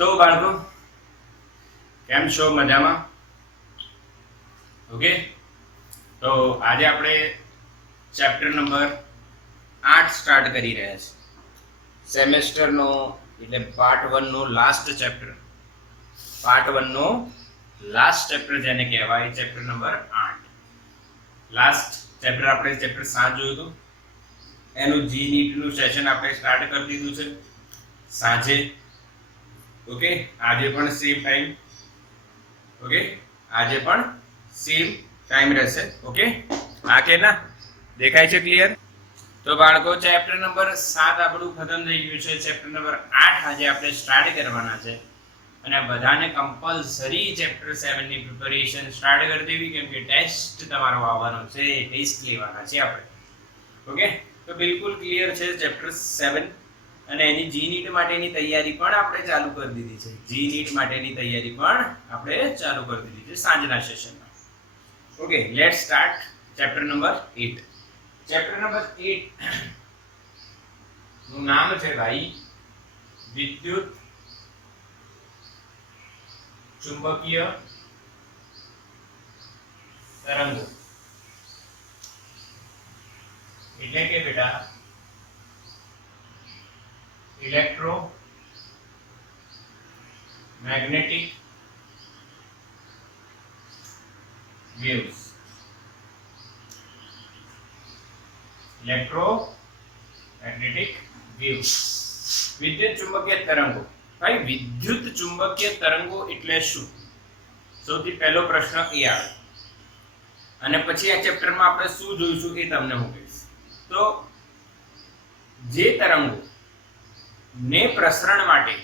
તો બાળકો કેમ છો? મજામાં? ઓકે, તો આજે આપણે ચેપ્ટર નંબર 8 સ્ટાર્ટ કરી રહ્યા છીએ. સેમેસ્ટરનો એટલે પાર્ટ 1 નો લાસ્ટ ચેપ્ટર. પાર્ટ 1 નો લાસ્ટ ચેપ્ટર જેને કહેવાય, ચેપ્ટર નંબર 8. લાસ્ટ ચેપ્ટર આપણે ચેપ્ટર 7 જોયું હતું. એનું જી નીટનું સેશન આપણે સ્ટાર્ટ કરી દીધું છે સાંજે. ઓકે, આજે પણ સેમ ટાઈમ. ઓકે, આજે પણ સેમ ટાઈમ રહેશે. ઓકે, હા કે ના? દેખાય છે? ક્લિયર? તો બાળકો ચેપ્ટર નંબર 7 આપણું ખતમ થઈ ગયું છે. ચેપ્ટર નંબર 8 આજે આપણે સ્ટાર્ટ કરવાના છે અને બધાને કમ્પલસરી ચેપ્ટર 7 ની પ્રિપેરેશન સ્ટાર્ટ કરી દેવી, કેમ કે ટેસ્ટ તમારો આવવાનો છે, ટેસ્ટ લેવાના છે આપણે. ઓકે, તો બિલકુલ ક્લિયર છે ચેપ્ટર 7 અને એની જી નીટ માટેની તૈયારી પણ આપણે ચાલુ કરી દીધી છે. જી નીટ માટેની તૈયારી પણ આપણે ચાલુ કરી દીધી છે સાંજના સેશનમાં. Okay, let's start chapter number 8. Chapter number 8 નું નામ છે ભાઈ વિદ્યુત ચુંબકીય તરંગો. એટલે કે બેટા electro magnetic waves. Electro magnetic waves, વિદ્યુત ચુંબકીય તરંગો. ભાઈ વિદ્યુત ચુંબકીય તરંગો એટલે શું? સૌથી પહેલો પ્રશ્ન એ આવે અને પછી આ ચેપ્ટરમાં આપણે શું જોઈશું એ તમને હું કહીશ. તો જે તરંગો ને પ્રસરણ માટે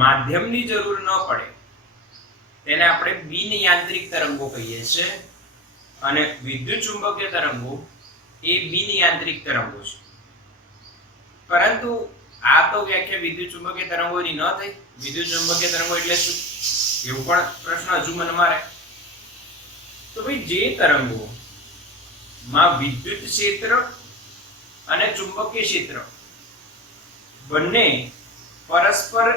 માધ્યમની જરૂર ન પડે તેને આપણે બિન યાંત્રિક તરંગો કહીએ છીએ અને વિદ્યુત ચુંબકીય તરંગો એ બિન યાંત્રિક તરંગો છે. પરંતુ આ તો વ્યાખ્યા વિદ્યુત ચુંબકીય તરંગોની ન થઈ. વિદ્યુત ચુંબકીય તરંગો એટલે શું એવું પણ પ્રશ્ન હજુ મનમાં રહે. તો ભાઈ જે તરંગો માં વિદ્યુત ક્ષેત્ર અને ચુંબકીય ક્ષેત્ર બંને પરસ્પર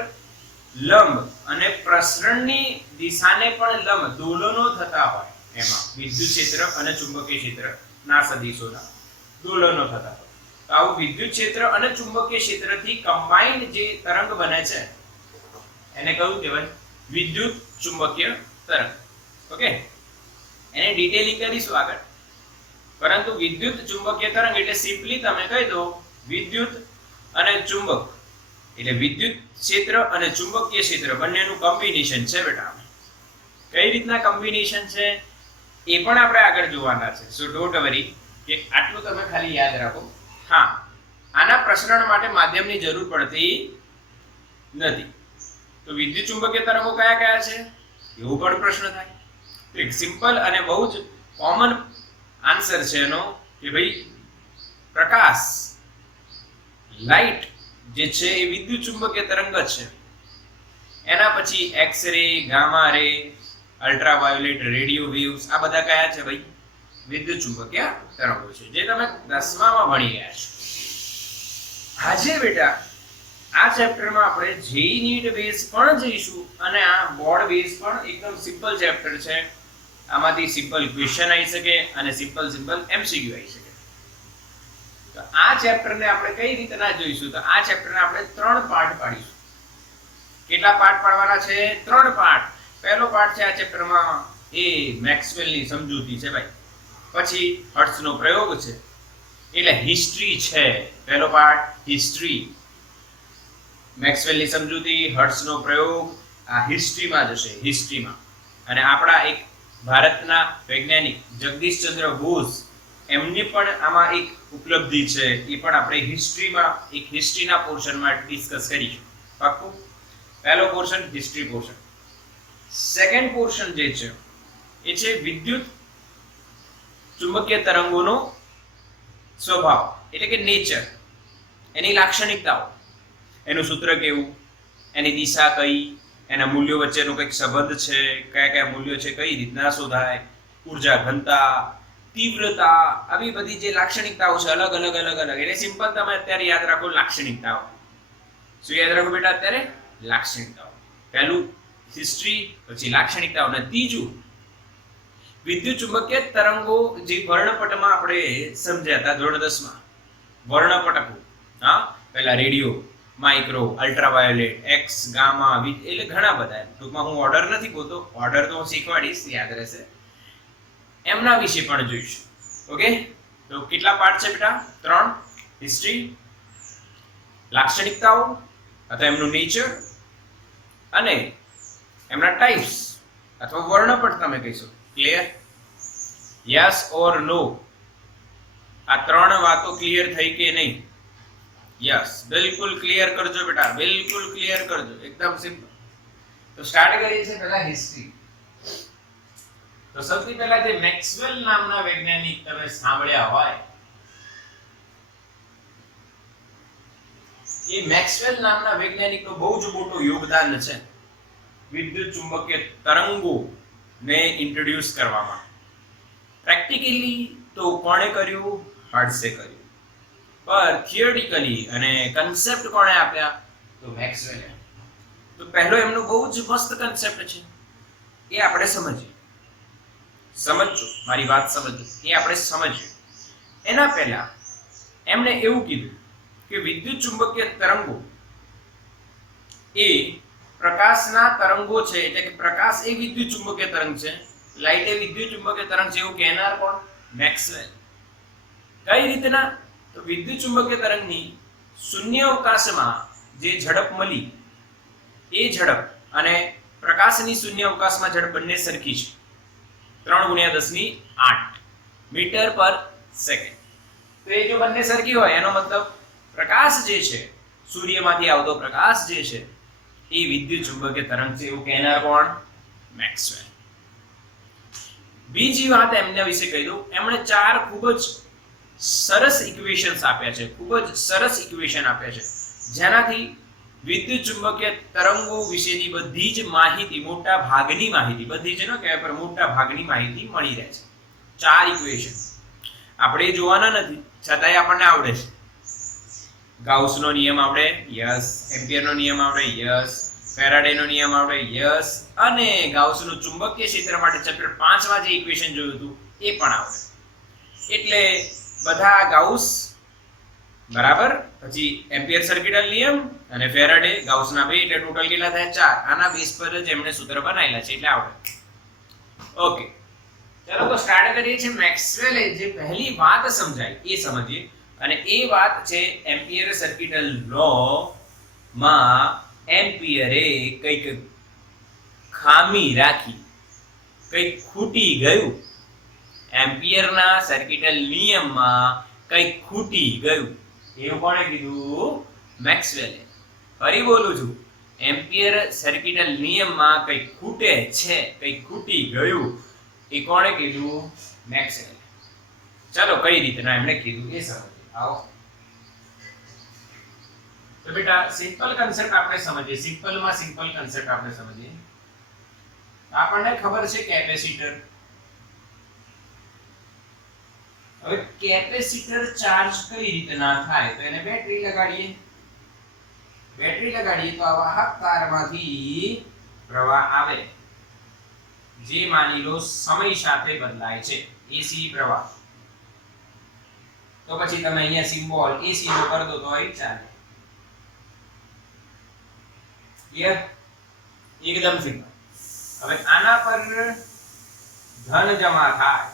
લંબ અને પ્રસરણની દિશાને પણ લંબ દોલનો થતા હોય, એમાં વિદ્યુત ક્ષેત્ર અને ચુંબકીય ક્ષેત્રના સદિશોના દોલનો થતા હોય, તો આવું વિદ્યુત ક્ષેત્ર અને ચુંબકીય ક્ષેત્રથી કમ્બાઇન્ડ જે તરંગ બને છે એને કયું કહેવાય? વિદ્યુત ચુંબકીય તરંગ. ઓકે, એને ડિટેલિંગ કરીશું આગળ. પરંતુ વિદ્યુત ચુંબકીય તરંગ એટલે સિમ્પલી તમે કહી દો વિદ્યુત અને ચુંબક એટલે વિદ્યુત ક્ષેત્ર અને ચુંબકીય ક્ષેત્ર બંનેનું કોમ્બિનેશન છે બેટા. કઈ રીતના કોમ્બિનેશન છે એ પણ આપણે આગળ જોવાના છે. સો ડોન્ટ વરી, કે આટલું તમે ખાલી યાદ રાખો. હા, આના પ્રસરણ માટે માધ્યમની જરૂર પડતી નથી. તો વિદ્યુત ચુંબકીય તરંગો કયા કયા છે એવો પણ પ્રશ્ન થાય. એક સિમ્પલ અને બહુ જ કોમન આન્સર છે એનો કે ભાઈ પ્રકાશ, લાઇટ જે છે એ વિદ્યુત ચુંબકીય તરંગ જ છે. એના પછી એક્સ રે, ગામા રે, અલ્ટ્રાવાયોલેટ, રેડિયો વેવ્સ, આ બધા કયા છે ભાઈ? વિદ્યુત ચુંબકીય તરંગો છે, જે તમે 10માં ભણી ગયા છો. આજે બેટા આ ચેપ્ટરમાં આપણે જેઈ નીટ બેઝ પણ જઈશું અને આ બોર્ડ બેઝ પણ એકદમ સિમ્પલ ચેપ્ટર છે. આમાંથી સિમ્પલ ક્વેશ્ચન આવી શકે અને સિમ્પલ એમસીક્યુ આવી શકે. તો આ ચેપ્ટરને આપણે કઈ રીતના જોઈશું? તો આ ચેપ્ટરને આપણે 3 પાર્ટ પાડીશું. કેટલા પાર્ટ પાડવાના છે? 3 પાર્ટ. પહેલો પાર્ટ છે આ ચેપ્ટરમાં એ મેક્સવેલની સમજૂતી છે ભાઈ. પછી હર્ટ્ઝનો પ્રયોગ છે એટલે હિસ્ટ્રી છે. પહેલો પાર્ટ હિસ્ટ્રી, મેક્સવેલની સમજૂતી, હર્ટ્ઝનો પ્રયોગ, આ હિસ્ટ્રીમાં જશે. હિસ્ટ્રીમાં અને આપણા એક ભારતના વૈજ્ઞાનિક જગદીશચંદ્ર બોઝ, એમની પણ આમાં એક ઉપલબ્ધિ છે, એ પણ આપણે હિસ્ટ્રીમાં એક હિસ્ટ્રીના પોર્શનમાં ડિસ્કસ કરીશું. પાક્કું? પહેલો portion history portion. Second portion જે છે એ છે વિદ્યુત ચુંબકીય તરંગોનો સ્વભાવ એટલે કે નેચર, એની લાક્ષણિકતાઓ, એનું સૂત્ર કેવું, એની દિશા કઈ, એના મૂલ્યો વચ્ચેનો કંઈક સંબંધ છે, કયા કયા મૂલ્યો છે, કઈ રીતના શોધાય, ઉર્જા ઘનતા, તીવ્રતા, આવી બધી જે લાક્ષણિકતાઓ છે અલગ અલગ એટલે સિમ્પલ તમે અત્યારે યાદ રાખો લાક્ષણિકતાઓ. શું યાદ રાખો બેટા અત્યારે? લાક્ષણિકતાઓ. પહેલું હિસ્ટ્રી, પછી લાક્ષણિકતાઓ, અને ત્રીજું વિદ્યુત ચુંબકીય તરંગો જે વર્ણપટમાં આપણે સમજ્યા હતા ધોરણ 10 માં. વર્ણપટકો, હા, પહેલા radio, micro, ultraviolet, x, gamma, એટલે ઘણા બધા. ટૂંકમાં હું ઓર્ડર નથી બોલતો, ઓર્ડર તો હું શીખવાડીશ, યાદ રહેશે. એમના વિશે પણ જોઈશું. ઓકે, તો કેટલા પાર્ટ છે બેટા? 3. હિસ્ટ્રી, લાક્ષણિકતાઓ અથવા એમનું નેચર, અને એમના ટાઈપ્સ અથવા વર્ણપટ તમે કહીશો. ક્લિયર? યસ ઓર નો? આ 3 વાતો ક્લિયર થઈ કે નહીં? યસ, બિલકુલ ક્લિયર કરજો બેટા, બિલકુલ ક્લિયર કરજો, એકદમ સિમ્પલ. તો સ્ટાર્ટ કરીએ છીએ પહેલા હિસ્ટ્રી. તો સૌથી પહેલા જે મેક્સવેલ નામના વૈજ્ઞાનિક તમે સાંભળ્યા હોય, એ મેક્સવેલ નામના વૈજ્ઞાનિકનું બહુ જ મોટું યોગદાન છે વિદ્યુત ચુંબકીય તરંગો ને ઇન્ટ્રોડ્યુસ કરવામાં. પ્રેક્ટિકલી તો કોણે કર્યું? હાર્ટ્સે કર્યું. પર થિયરિટિકલી અને કન્સેપ્ટ કોણે આપ્યા? તો મેક્સવેલે. તો પહેલો એમનો બહુ જ મસ્ત કન્સેપ્ટ છે, એ આપણે સમજીએ. સમજો, મારી વાત સમજો, એ આપણે સમજીએ. એના પહેલા એમણે એવું કીધું કે વિદ્યુત ચુંબકીય તરંગો એ પ્રકાશના તરંગો છે, એટલે કે પ્રકાશ એ વિદ્યુત ચુંબકીય તરંગ છે, લાઇટ એ વિદ્યુત ચુંબકીય તરંગ છે, એવું કહેનાર કોણ? મેક્સવેલ. કઈ રીતના? તો વિદ્યુત ચુંબકીય તરંગની શૂન્ય અવકાશમાં જે ઝડપ મળી, એ ઝડપ અને પ્રકાશની શૂન્ય અવકાશમાં ઝડપ બંને સરખી છે. 3 × 10⁸ મીટર પર સેકન્ડ. તો એ જો બંને સરખી હોય, એનો મતલબ પ્રકાશ જે છે, સૂર્યમાંથી આવતો પ્રકાશ જે છે, એ વિદ્યુત ચુંબકીય તરંગ છે, એવું કહેનાર કોણ? મેક્સવેલ. બીજી વાત એમના વિશે કહી દઉં. એમણે 4 ખૂબ જ સરસ ઇક્વેશન્સ આપ્યા છે, ખૂબ જ સરસ ઇક્વેશન આપ્યા છે, જેનાથી વિદ્યુત ચુંબકીય તરંગો વિશેની બધી જ માહિતી, મોટા ભાગની માહિતી, બધી જ ન કહેવાય પણ મોટા ભાગની માહિતી મળી રહે છે. 4 ઇક્વેશન આપણે જોવાના નથી, છતાંય આપણને આવડે છે. ગાઉસનો નિયમ આવડે, યસ. એમ્પિયરનો નિયમ આવડે, યસ. ફેરાડેનો નિયમ આવડે, યસ. અને ગાઉસનું ચુંબકીય ક્ષેત્ર માટે ચેપ્ટર 5 માં જે ઇક્વેશન જોયું હતું, એ પણ આવડે. એટલે બધા ગાઉસ બરાબર, પછી એમ્પિયર સર્કિટલ નિયમ અને ફેરાડે, ગાઉસના બે, એટલે ટોટલ કેટલા થાય? 4. આના બેઝ પર જ એમણે સૂત્ર બનાવેલા છે, એટલે આવડે. ઓકે, ચલો તો સ્ટાર્ટ કરીએ છીએ. મેક્સવેલે જે પહેલી વાત સમજાઈ એ સમજીએ, અને એ વાત છે એમ્પિયર સર્કિટલ લો માં એમ્પિયરે કંઈક ખામી રાખી, કંઈક ખૂટી ગયું. એમ્પિયરના સર્કિટલ નિયમમાં કંઈક ખૂટી ગયું. એવું કોણે કીધું? મેક્સવેલે. ફરી બોલું છું, એમ્પિયર સર્કિટલ નિયમમાં કંઈક ખૂટે છે, કંઈક ખૂટી ગયું. એ કોણે કીધું? મેક્સવેલે. ચલો કઈ રીતના એમણે કીધું એ સમજીએ. આવો તો બેટા સિમ્પલ કન્સેપ્ટ આપણે સમજીએ. સિમ્પલમાં સિમ્પલ કન્સેપ્ટ આપણે સમજીએ. આપણને ખબર છે કેપેસિટર. હવે કેપેસિટર ચાર્જ કઈ રીતના થાય? તો એને બેટરી લગાડીએ. બેટરી લગાડીએ તો આ વાહક તારમાંથી પ્રવાહ આવે, જે માની લો સમય સાથે બદલાય છે, એસી પ્રવાહ. તો પછી તમે અહીંયા સિમ્બોલ એસી નો કરી દો તો એ ચાલે. ક્લિયર? એકદમ સિમ્પલ. હવે આના પર ધન જમા થાય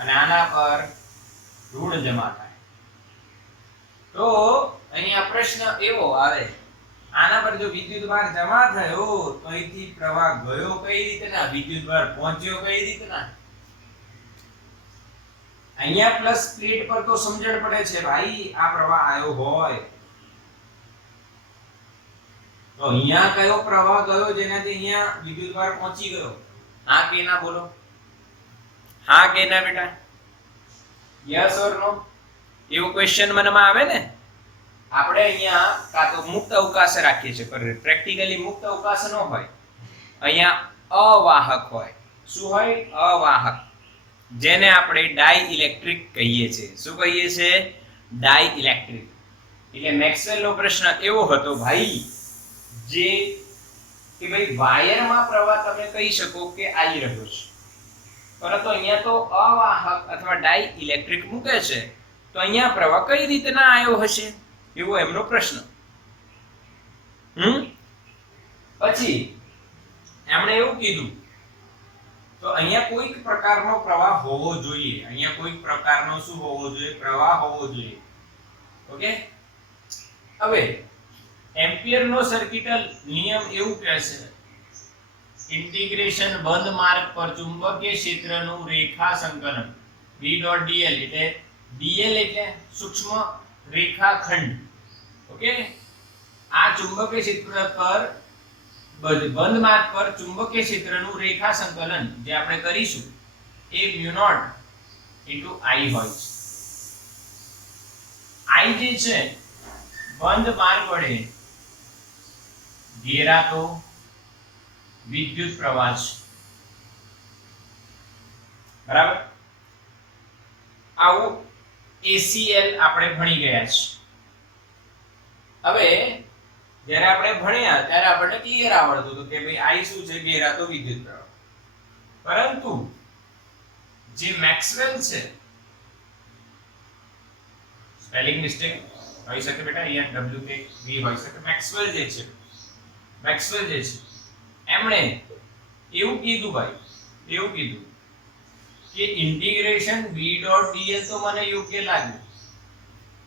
અને આના પર ઋણ જમા થાય. તો અહીંયા પ્રશ્ન એવો આવે, આના પર જો વિદ્યુતભાર જમા થયો તો અહીંથી પ્રવાહ ગયો કઈ રીતના? વિદ્યુતભાર પહોંચ્યો કઈ રીતના? અહીંયા પ્લસ પ્લેટ પર તો સમજણ પડે છે ભાઈ, આ પ્રવાહ આવ્યો હોય તો અહીંયા કયો પ્રવાહ ગયો જેનાથી અહીંયા વિદ્યુતભાર પહોંચી ગયો? હા કે ના? બોલો હા કે ના બેટા? યસ ઓર નો? એવું ક્વેશ્ચન મનમાં આવે ને? આપણે અહીંયા કાં તો મુક્ત અવકાશ રાખીએ છીએ, પર પ્રેક્ટિકલી મુક્ત અવકાશ ન હોય, અહીંયા અવાહક હોય. શું હોય? અવાહક, જેને આપણે ડાઈ ઇલેક્ટ્રિક કહીએ છીએ. શું કહીએ છીએ? ડાઈ ઇલેક્ટ્રિક. એટલે મેક્સવેલ નો પ્રશ્ન એવો હતો ભાઈ જે કે ભાઈ વાયરમાં પ્રવાહ તમે કહી શકો કે આવી રહ્યો છે, પરંતુ અહીંયા તો અવાહક અથવા ડાઈ ઇલેક્ટ્રિક મૂકે છે, તો અહીંયા પ્રવાહ કઈ રીતના આવ્યો હશે એવો એમનો પ્રશ્ન. પછી એમણે એવું કીધું તો અહીંયા કોઈક પ્રકારનો પ્રવાહ હોવો જોઈએ, અહીંયા કોઈક પ્રકારનો શું હોવો જોઈએ? પ્રવાહ હોવો જોઈએ. ઓકે, હવે એમ્પિયરનો સર્કિટલ નિયમ એવું કહે છે, ઇન્ટિગ્રેશન બંધ માર્ગ પર ચુંબકીય ક્ષેત્રનું રેખા સંકલન v ડોટ dl, એટલે dl એટલે સૂક્ષ્મ રેખાખંડ. ઓકે, આ ચુંબકીય ક્ષેત્ર પર બંધ માર્ગ પર ચુંબકીય ક્ષેત્રનું રેખા સંકલન જે આપણે કરીશું એ મ્યુ નોટ ઇન્ટુ I હોય છે. I જે છે બંધ માર્ગ વડે ઘેરાતો વિદ્યુત પ્રવાહ છે, બરાબર? આવું ACL આપણે ભણી ગયા છે. હવે જ્યારે આપણે ભણ્યા ત્યારે આપણને ક્લિયર આવડતું હતું કે ભાઈ I શું છે? ઘેરાતો વિદ્યુત પ્રવાહ. પરંતુ જે મેક્સવેલ છે, સ્પેલિંગ મિસ્ટેક હોઈ શકે બેટા, અહીંયા W કે V હોઈ શકે. મેક્સવેલ જે છે એમણે એવું કીધું ભાઈ, એવું કીધું કે ઇન્ટિગ્રેશન v ડોટ dl તો મને યોગ્ય લાગ્યું,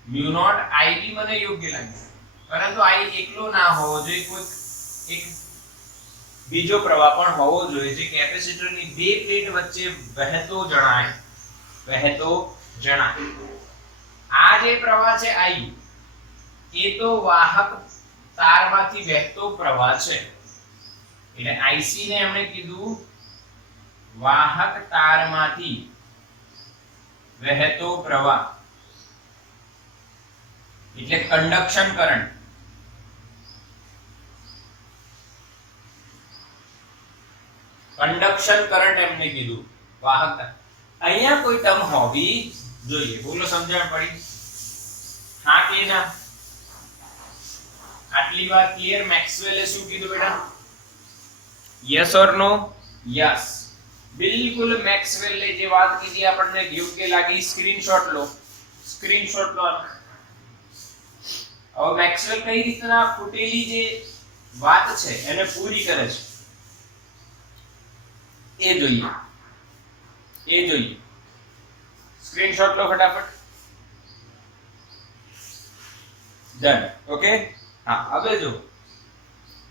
મ્યુ નોટ I બી મને યોગ્ય લાગ્યું, પરંતુ I એકલો ના હોવો જોઈએ, કોઈ એક બીજો પ્રવાહ પણ હોવો જોઈએ જે કેપેસિટરની બે પ્લેટ વચ્ચે વહેતો જણાય. આ જે પ્રવાહ છે I, એ તો વાહક તારમાંથી વહેતો પ્રવાહ છે, એટલે IC ને એમણે કીધું વાહક તારમાંથી વહેતો પ્રવાહ, એટલે કંડક્શન કરંટ. કંડક્શન કરંટ એમને કીધું, વાહકતા. અહીંયા કોઈ ટર્મ હોવી જોઈએ. બોલો, સમજણ પડી? હા કે ના? આટલી વાત ક્લિયર? મેક્સવેલે શું કીધું બેટા? Yes or no? યસ, બિલકુલ. મેક્સવેલે જે વાત કીધી આપણને યોગ્ય લાગી. સ્ક્રીનશોટ લો, સ્ક્રીનશોટ લો. હવે મેક્સવેલ કઈ રીતના ફૂટેલી જે વાત છે એને પૂરી કરે છે એ જોઈએ, સ્ક્રીનશોટ લો ફટાફટ. ડન. ઓકે, હા. હવે જો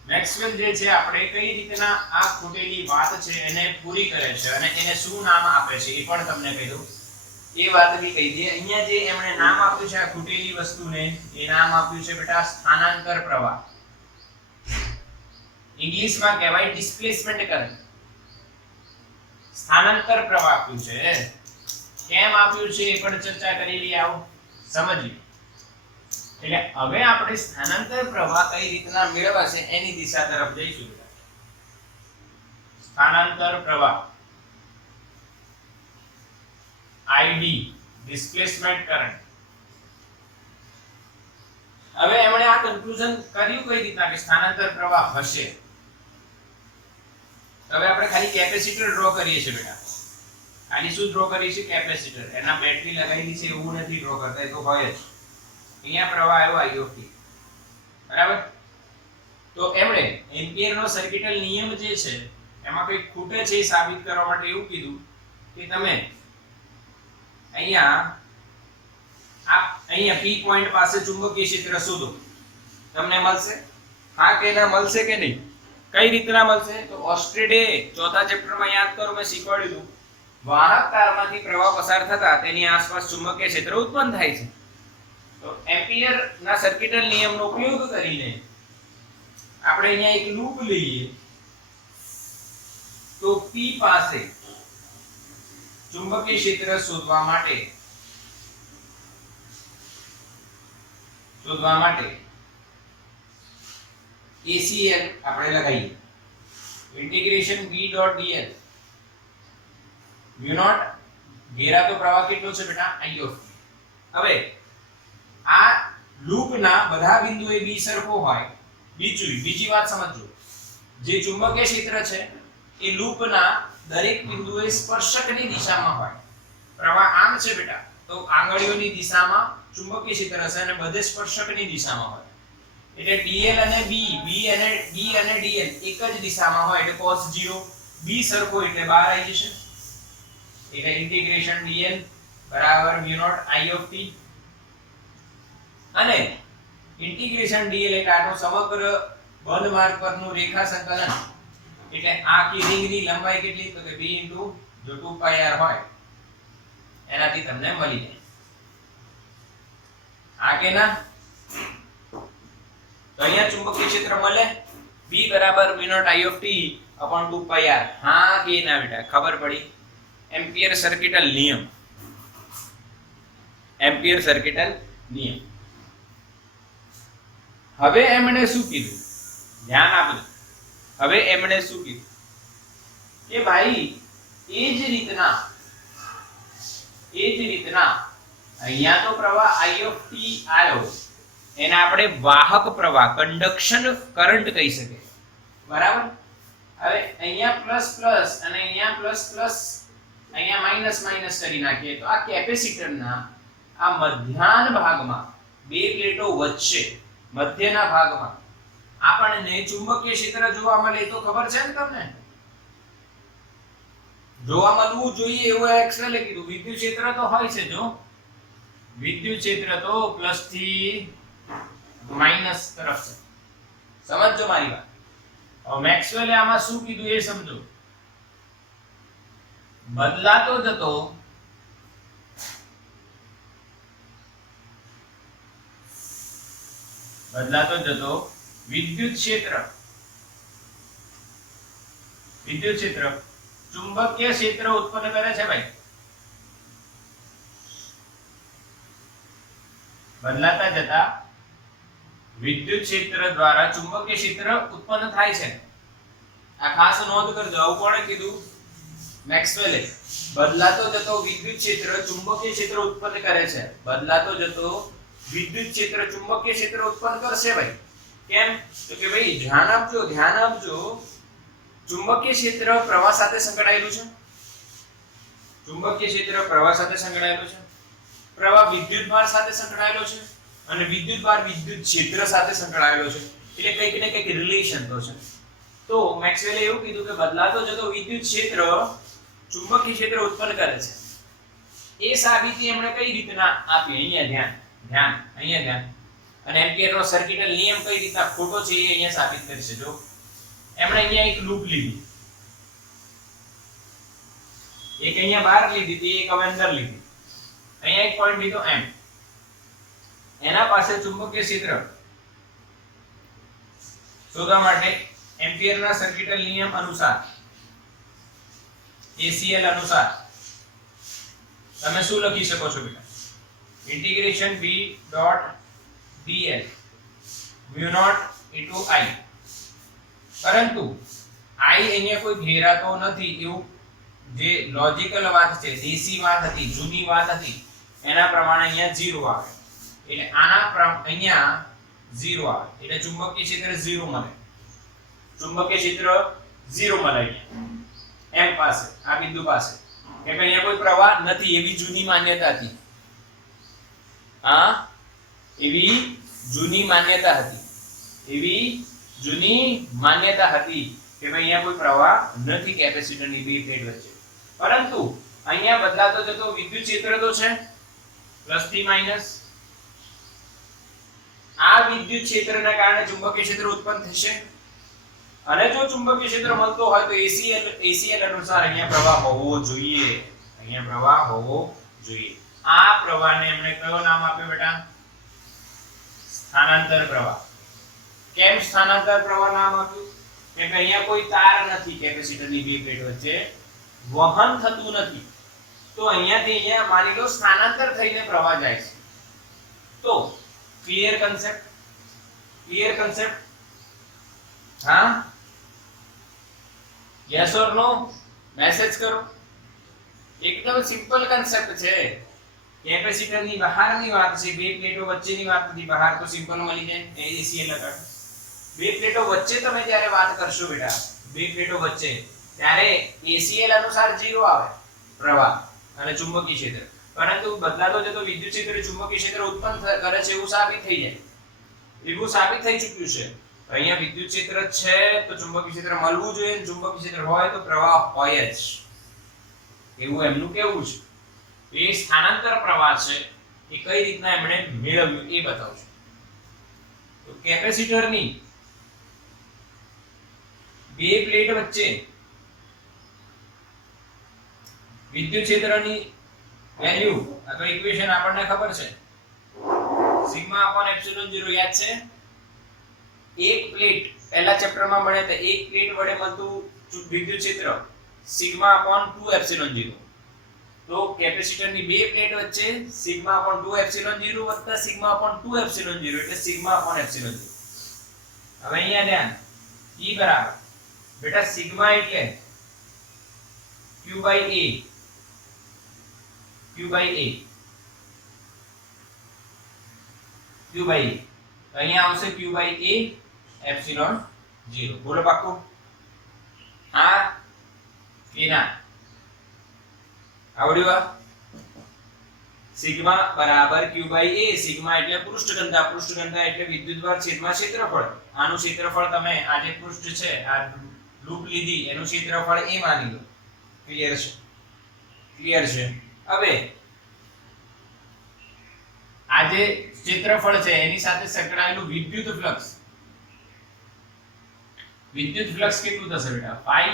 મેક્સવેલ જે છે આપણે કઈ રીતના આ ફૂટેલી વાત છે એને પૂરી કરે છે અને એને શું નામ આપે છે એ પણ તમને કહી દઉં. એ વાત બી કહી દે. અહીંયા જે એમણે નામ આપ્યું છે આ ફૂટેલી વસ્તુને, એ નામ આપ્યું છે બેટા સ્થાનાંતર પ્રવાહ. ઇંગ્લિશમાં કહેવાય ડિસ્પ્લેસમેન્ટ કરંટ. સ્થાનાંતર પ્રવાહ આપ્યું છે. કેમ આપ્યું છે એ પણ ચર્ચા કરી લઈએ, આવો સમજીએ. એટલે હવે આપણે સ્થાનાંતર પ્રવાહ કઈ રીતના મેળવાશે એની દિશા તરફ જઈશું. સ્થાનાંતર પ્રવાહ ID, ડિસ્પ્લેસમેન્ટ કરંટ. હવે એમણે આ કન્ક્લુઝન કર્યું કઈ રીતના કે સ્થાનાંતર પ્રવાહ હશે. હવે આપણે ખાલી કેપેસિટર ડ્રો કરીએ છીએ બેટા. ખાલી શું ડ્રો કરીએ છીએ? કેપેસિટર. એના બેટરી લગાવેલી છે એવું નથી ડ્રો કરતા, એ તો હોય જ. અહીંયા પ્રવાહ આવ્યો I, બરાબર? તો એમણે એમ્પિયરનો સર્કિટલ નિયમ જે છે એમાં કંઈક ખૂટે છે એ સાબિત કરવા માટે એવું કીધું કે તમે અહીંયા P પોઈન્ટ પાસે ચુંબકીય ક્ષેત્ર શોધો, તમને મળશે. હા કે ના? મળશે કે નહીં? કઈ રીતના મળશે? તો ઓસ્ટ્રેડે ચોથા ચેપ્ટરમાં યાદ કરો, મેં શીખવાડ્યું વાહક તારમાંથી પ્રવાહ પસાર થતા તેની આસપાસ ચુંબકીય ક્ષેત્ર ઉત્પન્ન થાય છે. તો એમ્પિયર ના સર્કિટલ નિયમનો ઉપયોગ કરીને આપણે અહીંયા એક લૂપ લઈએ તો P પાસે ચુંબકીય ક્ષેત્ર શોધવા માટે ACL આપણે લગાવીએ. Integration v dot dl, mu naught ઘેરાતો પ્રવાહ કેટલો છે બેટા? I of t. હવે આ લૂપના બધા બિંદુએ b સરખો હોય બીજી વાત સમજો, જે ચુંબકીય ક્ષેત્ર છે એ લૂપના દરેક બિંદુએ સ્પર્શકની દિશામાં હોય. પ્રવાહ આમ છે બેટા, તો આંગળીઓની દિશામાં ચુંબકીય ક્ષેત્ર હશે અને બધે સ્પર્શકની દિશામાં હોય. એટલે dl અને b અને dl એક જ દિશામાં હોય એટલે cos 0, b સરખો એટલે બહાર આવી જશે. એટલે ઇન્ટિગ્રેશન dl બરાબર mu naught I of t અને ઇન્ટિગ્રેશન dl એટલે આનો સમગ્ર બંધ માર્ગ પરનું રેખા સંકલન. એટલે આખી રિંગની લંબાઈ કેટલી? તો કે b જો 2 pi r હોય એનાથી તમને મળી જાય. આ કે ના? તો અહીંયા ચુંબકીય ક્ષેત્ર મળે b બરાબર mu naught I of t upon 2 pi r. હા કે ના બેટા? ખબર પડી? એમ્પિયર સર્કિટલ નિયમ. એમ્પિયર સર્કિટલ નિયમ. હવે એમણે શું કીધું? ધ્યાન આપજો. હવે એમણે શું કીધું કે ભાઈ એ જ રીતના અહીંયા તો પ્રવાહ I of t આવ્યો, એને આપણે વાહક પ્રવાહ કન્ડક્શન કરંટ કહી શકીએ. બરાબર? હવે અહીંયા પ્લસ પ્લસ અને અહીંયા પ્લસ પ્લસ અહીંયા માઈનસ માઈનસ કરી નાખીએ તો આ કેપેસિટરના આ મધ્યાહન ભાગમાં બે પ્લેટો વચ્ચે મધ્યના ભાગમાં આપણને ચુંબકીય ક્ષેત્ર જોવા મળે. તો ખબર છે ને તમને? જોવા મળવું જોઈએ એવું એક્સેલે કીધું. વિદ્યુત ક્ષેત્ર તો હોય છે, જો વિદ્યુત ક્ષેત્ર તો પ્લસ થી માઈનસ તરફ છે. સમજો મારી વાત. હવે મેક્સવેલે આમાં શું કીધું એ સમજો. બદલાતો જતો વિદ્યુત ક્ષેત્ર ચુંબકીય ક્ષેત્ર ઉત્પન્ન કરે છે ભાઈ. બદલાતા જતા વિદ્યુત ક્ષેત્ર દ્વારા ચુંબકીય ક્ષેત્ર ઉત્પન્ન થાય છે. આ ખાસ નોંધ કરજો. આવું કોણે કીધું? મેક્સવેલે. બદલાતો જતો વિદ્યુત ક્ષેત્ર ચુંબકીય ક્ષેત્ર ઉત્પન્ન કરે છે. બદલાતો જતો વિદ્યુત ક્ષેત્ર ચુંબકીય ક્ષેત્ર ઉત્પન્ન કરશે ભાઈ. કેમ? તો કે ભાઈ ધ્યાન આપજો. ચુંબકીય ક્ષેત્ર પ્રવાહ સાથે સંકળાયેલું છે. ચુંબકીય ક્ષેત્ર પ્રવાહ સાથે સંકળાયેલું છે. પ્રવાહ વિદ્યુતભાર સાથે સંકળાયેલો છે અને વિદ્યુતભાર વિદ્યુત ક્ષેત્ર સાથે સંકળાયેલો છે. એટલે કંઈક ને કંઈક રિલેશન તો છે. તો મેક્સવેલે એવું કીધું કે બદલાતો જતો વિદ્યુત ક્ષેત્ર ચુંબકીય ક્ષેત્ર ઉત્પન્ન કરે છે. એ સાબિતી એમણે કઈ રીતના આપી? અહીંયા ધ્યાન. અને એમ્પિયરનો સર્કિટલ નિયમ કઈ રીતના ખોટો છે એ અહીંયા સાબિત કરશે. જો એમણે અહીંયા એક લૂપ લીધી, એક અહીંયા બહાર લીધી હતી, એક હવે અંદર લીધી. અહીંયા એક પોઈન્ટ લીધો M. એના પાસે ચુંબકીય ક્ષેત્ર શોધવા માટે એમ્પિયરના સર્કિટલ નિયમ અનુસાર ACL અનુસાર તમે શું લખી શકો છો બેટા? Integration B dot dl mu naught into I. પરંતુ I અહીંયા કોઈ ઘેરાતો નથી એવું જે લોજિકલ વાત છે, દેશી વાત હતી, જૂની વાત હતી, એના પ્રમાણે અહીંયા 0 આવે. એટલે આના અહીંયા 0 આવે એટલે ચુંબકીય ક્ષેત્ર 0 મળે. ચુંબકીય ક્ષેત્ર 0 મળે M પાસે, આ બિંદુ પાસે. કે અહીંયા કોઈ પ્રવાહ નથી એવી જૂની માન્યતા હતી. એવી જૂની માન્યતા હતી કે ભાઈ અહીંયા કોઈ પ્રવાહ નથી કેપેસિટરની બે પ્લેટ વચ્ચે. પરંતુ અહીંયા બદલાતો જતો વિદ્યુત ક્ષેત્ર તો છે પ્લસ થી માઈનસ. આ વિદ્યુત ક્ષેત્રના કારણે ચુંબકીય ક્ષેત્ર ઉત્પન્ન થશે. અને જો ચુંબકીય ક્ષેત્ર મળતો હોય તો ACL અનુસાર અહીંયા પ્રવાહ હોવો જોઈએ. આ પ્રવાહને એમણે કયો નામ આપ્યો બેટા? સ્થાનાંતર પ્રવાહ. કેમ સ્થાનાંતર પ્રવાહ નામ આપ્યું? કે અહીંયા કોઈ તાર નથી કેપેસિટરની બે પ્લેટ વચ્ચે, વહન થતું નથી. તો અહીંયાથી અહીંયા માની લો સ્થાનાંતર થઈને પ્રવાહ જાય છે. તો ક્લિયર કન્સેપ્ટ? હા, યસ ઓર નો? મેસેજ કરો. એકદમ સિમ્પલ કન્સેપ્ટ છે. કેપેસિટરની બહારની વાત છે, બે પ્લેટો વચ્ચેની વાત નથી. બહાર તો સિમ્પલ મળી જાય, ACL લગાડો. બે પ્લેટો વચ્ચે તમે જ્યારે વાત કરશો બેટા, બે પ્લેટો વચ્ચે ત્યારે ACL અનુસાર 0 આવે પ્રવાહ અને ચુંબકીય ક્ષેત્ર, પરંતુ બદલાતો જતો વિદ્યુત ક્ષેત્ર ચુંબકીય ક્ષેત્ર ઉત્પન્ન કરે છે એવું સાબિત થઈ જાય, એવું સાબિત થઈ ચૂક્યું છે. અહીંયા વિદ્યુત ક્ષેત્ર છે તો ચુંબકીય ક્ષેત્ર મળવું જોઈએ, ચુંબકીય ક્ષેત્ર હોય તો પ્રવાહ હોય જ, એવું એમનું કહેવું છે. એ સ્થાનાંતર પ્રવાહ છે એ કઈ રીતના એમણે મેળવ્યું એ બતાવશું. તો કેપેસિટરની બે પ્લેટ વચ્ચે વિદ્યુત ક્ષેત્રની વેલ્યુ અથવા ઇક્વેશન આપણને ખબર છે, સિગ્મા અપોન એપ્સિલોન 0 યાદ છે. એક પ્લેટ પહેલા ચેપ્ટરમાં મળે તો એક પ્લેટ વડે મળતું વિદ્યુત ક્ષેત્ર સિગ્મા અપોન 2 એપ્સિલોન 0. તો કેપેસિટરની બે પ્લેટ વચ્ચે સિગ્મા અપોન 2 એપ્સિલોન 0 વત્તા સિગ્મા અપોન 2 એપ્સિલોન 0 એટલે સિગ્મા અપોન એપ્સિલોન 0. હવે અહીંયા ધ્યાન, E બરાબર બેટા સિગ્મા એટલે Q by A, Q by A, Q by A. અહીંયા આવશે Q by A એપ્સિલોન 0. બોલો પાક્કું? હા કે ના? આવડ્યું? સિગ્મા બરાબર Q by A. સિગ્મા એટલે પૃષ્ઠ ઘનતા એટલે વિદ્યુતભાર છેદમાં ક્ષેત્રફળ. આનું ક્ષેત્રફળ તમે આ જે પૃષ્ઠ છે આ લૂપ લીધી એનું ક્ષેત્રફળ A માની લો. ક્લિયર છે? ક્લિયર છે. હવે આ જે ક્ષેત્રફળ છે એની સાથે સંકળાયેલું વિદ્યુત ફ્લક્સ કેટલું થશે બેટા? phi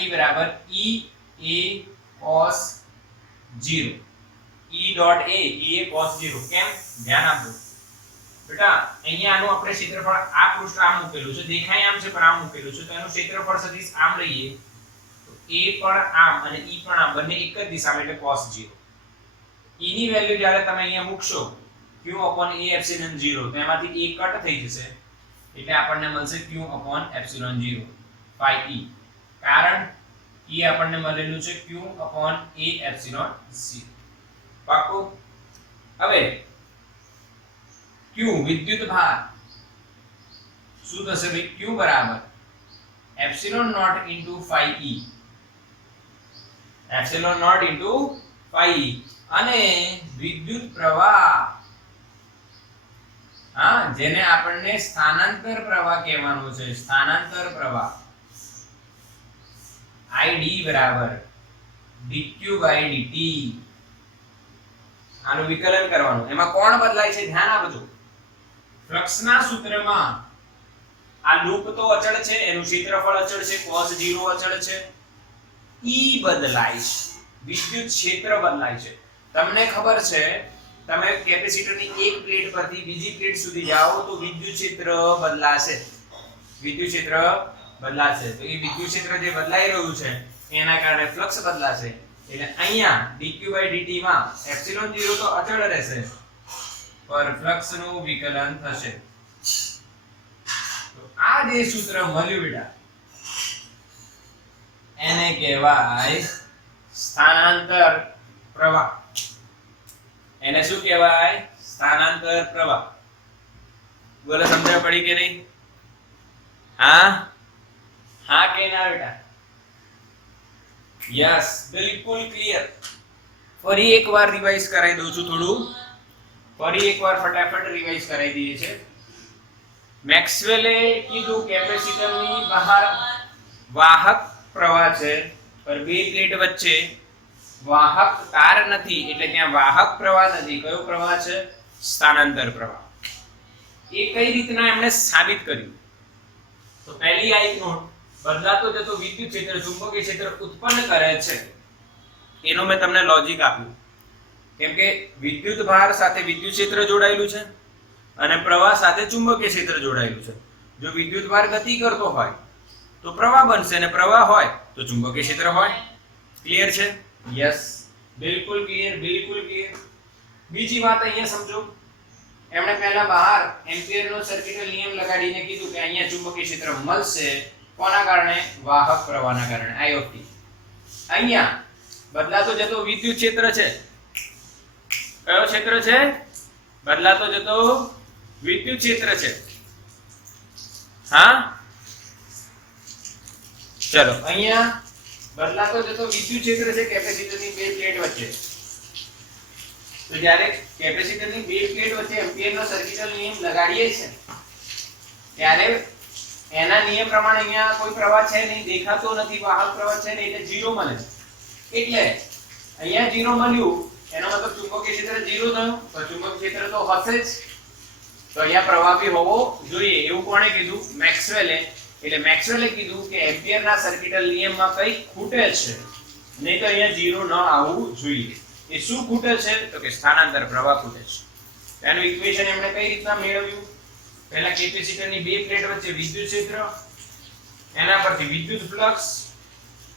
E બરાબર E A cos 0. E dot A cos 0. કેમ? ધ્યાન આપજો બેટા, અહીંયા આનું આપણે ક્ષેત્રફળ આ પૃષ્ઠ આમ મૂકેલું છે, દેખાય આમ છે પણ આમ મૂકેલું છે, તો એનું ક્ષેત્રફળ સદિશ આમ લઈએ તો A પણ આમ અને E પણ આમ, બંને એક જ દિશામાં એટલે cos 0. E ની વેલ્યુ જ્યારે તમે અહીંયા મૂકશો Q upon A epsilon 0 તો એમાંથી A કટ થઈ જશે એટલે આપણને મળશે Q upon epsilon 0 phi E. કારણ E આપણને મળેલું છે Q upon A epsilon 0. પાક્કું? હવે Q વિદ્યુત ભાર શું થશે ભાઈ? Q બરાબર epsilon naught into phi E, epsilon naught into phi E. અને વિદ્યુત પ્રવાહ, હા, જેને આપણને સ્થાનાંતર પ્રવાહ કહેવાનો છે, સ્થાનાંતર પ્રવાહ ID બરાબર dq by dt. આનું વિકલન કરવાનું. એમાં કોણ બદલાય છે ધ્યાન આપજો. ફ્લક્સના સૂત્રમાં આ લૂપ તો અચળ છે, એનું ક્ષેત્રફળ અચળ છે, cos 0 અચળ છે. E બદલાય છે, વિદ્યુત ક્ષેત્ર બદલાય છે. તમને ખબર છે તમે કેપેસિટરની એક પ્લેટ પરથી બીજી પ્લેટ સુધી જાઓ તો વિદ્યુત ક્ષેત્ર બદલાશે, વિદ્યુત ક્ષેત્ર બદલાશે. તો એ વિદ્યુત ક્ષેત્ર જે બદલાઈ રહ્યું છે એના કારણે ફ્લક્સ બદલાશે. એટલે અહીંયા dq by dt માં એપ્સિલોન 0 તો અચળ રહેશે પર ફ્લક્સ નું વિકલન થશે. તો આ જે સૂત્ર મળ્યું બેટા એને કહેવાય સ્થાનાંતર પ્રવાહ. એને શું કહેવાય? સ્થાનાંતર પ્રવાહ. બોલો સમજણ પડી કે નહીં? હા હા કે ના બેટા? યસ, બિલકુલ ક્લિયર. ફરી એકવાર રિવાઇઝ કરાવી દઉં છું, થોડું ફરી એકવાર ફટાફટ રિવાઇઝ કરાવી દઈએ છે. મેક્સવેલે કીધું કેપેસિટરની બહાર વાહક પ્રવાહ છે પર બે પ્લેટ વચ્ચે વાહક તાર નથી એટલે ત્યાં વાહક પ્રવાહ નથી. કયો પ્રવાહ છે? સ્થાનાંતર પ્રવાહ. એ કઈ રીતના એમણે સાબિત કર્યું? તો પહેલી આ એક નોટ, બદલાતો જતો વિદ્યુત ક્ષેત્ર ચુંબકીય ક્ષેત્ર ઉત્પન્ન કરે છે એનો મેં તમને લોજિક આપ્યું. કેમ કે વિદ્યુત ભાર સાથે વિદ્યુત ક્ષેત્ર જોડાયેલું છે અને પ્રવાહ સાથે ચુંબકીય ક્ષેત્ર જોડાયેલું છે. જો વિદ્યુત ભાર ગતિ કરતો હોય તો પ્રવાહ બનશે અને પ્રવાહ હોય તો ચુંબકીય ક્ષેત્ર હોય. ક્લિયર છે? યસ, બિલકુલ ક્લિયર, બિલકુલ ક્લિયર. બીજી વાત અહીંયા સમજો, એમણે પહેલા બહાર એમ્પિયરનો સર્કિટલ નિયમ લગાડીને કીધું કે અહીંયા ચુંબકીય ક્ષેત્ર મળશે. કોના કારણે? વાહક પ્રવાહના કારણે, I of t. અહીંયા બદલાતો જતો વિદ્યુત ક્ષેત્ર છે. કયો ક્ષેત્ર છે? બદલાતો જતો વિદ્યુત ક્ષેત્ર છે. હા, ચલો અહીંયા બદલાતો જતો વિદ્યુત ક્ષેત્ર છે કેપેસિટરની બે પ્લેટ વચ્ચે. તો જ્યારે કેપેસિટરની બે પ્લેટ વચ્ચે એમ્પિયરનો સર્કિટલ નિયમ લગાડીએ છે ત્યારે એના નિયમ પ્રમાણે અહીંયા કોઈ પ્રવાહ છે નહીં, દેખાતો નથી, વાહક પ્રવાહ છે નહીં, એટલે 0 મળે. એટલે અહીંયા 0 મળ્યું એનો મતલબ ચુંબકીય ક્ષેત્ર 0 થયું. તો ચુંબકીય ક્ષેત્ર તો હશે જ, તો અહીંયા પ્રવાહ બી હોવો જોઈએ. એવું કોણે કીધું? મેક્સવેલે. એટલે મેક્સવેલે કીધું કે એમ્પિયરના સર્કિટલ નિયમમાં કંઈ ખૂટે છે, નહીં તો અહીંયા 0 ન આવવું જોઈએ. એ શું ખૂટે છે? તો કે સ્થાનાંતર પ્રવાહ ખૂટે છે. એનું ઇક્વેશન એમણે કઈ રીતના મેળવ્યું? પહેલા કેપેસિટરની બે પ્લેટ વચ્ચે વિદ્યુત ક્ષેત્ર, એના પરથી વિદ્યુત ફ્લક્સ,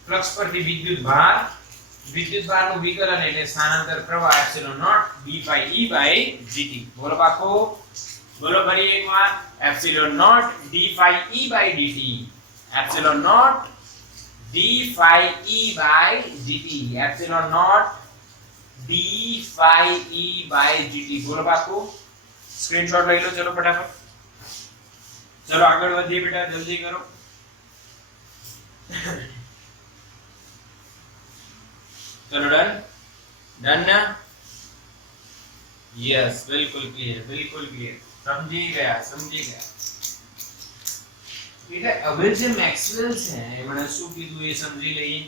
ફ્લક્સ પરથી વિદ્યુત ભાર, વિદ્યુત ભારનું વિકલન એટલે સ્થાનાંતર પ્રવાહ epsilon naught d phi e by dt. બોલો બાકો, બોલો ફરી એકવાર, epsilon naught d phi e by dt, epsilon naught d phi e by dt, epsilon naught d phi e by dt. બોલો બાકો, સ્ક્રીનશોટ લઈ લો. ચલો ફટાફટ, ચલો આગળ વધીએ બેટા, જલ્દી કરો. चलो डन, डन ना? यस, बिल्कुल क्लियर, बिल्कुल क्लियर. समझी गया, समझी गया. એટલે હવે જે મેક્સવેલ છે એમણે શું કીધું એ સમજી લઈએ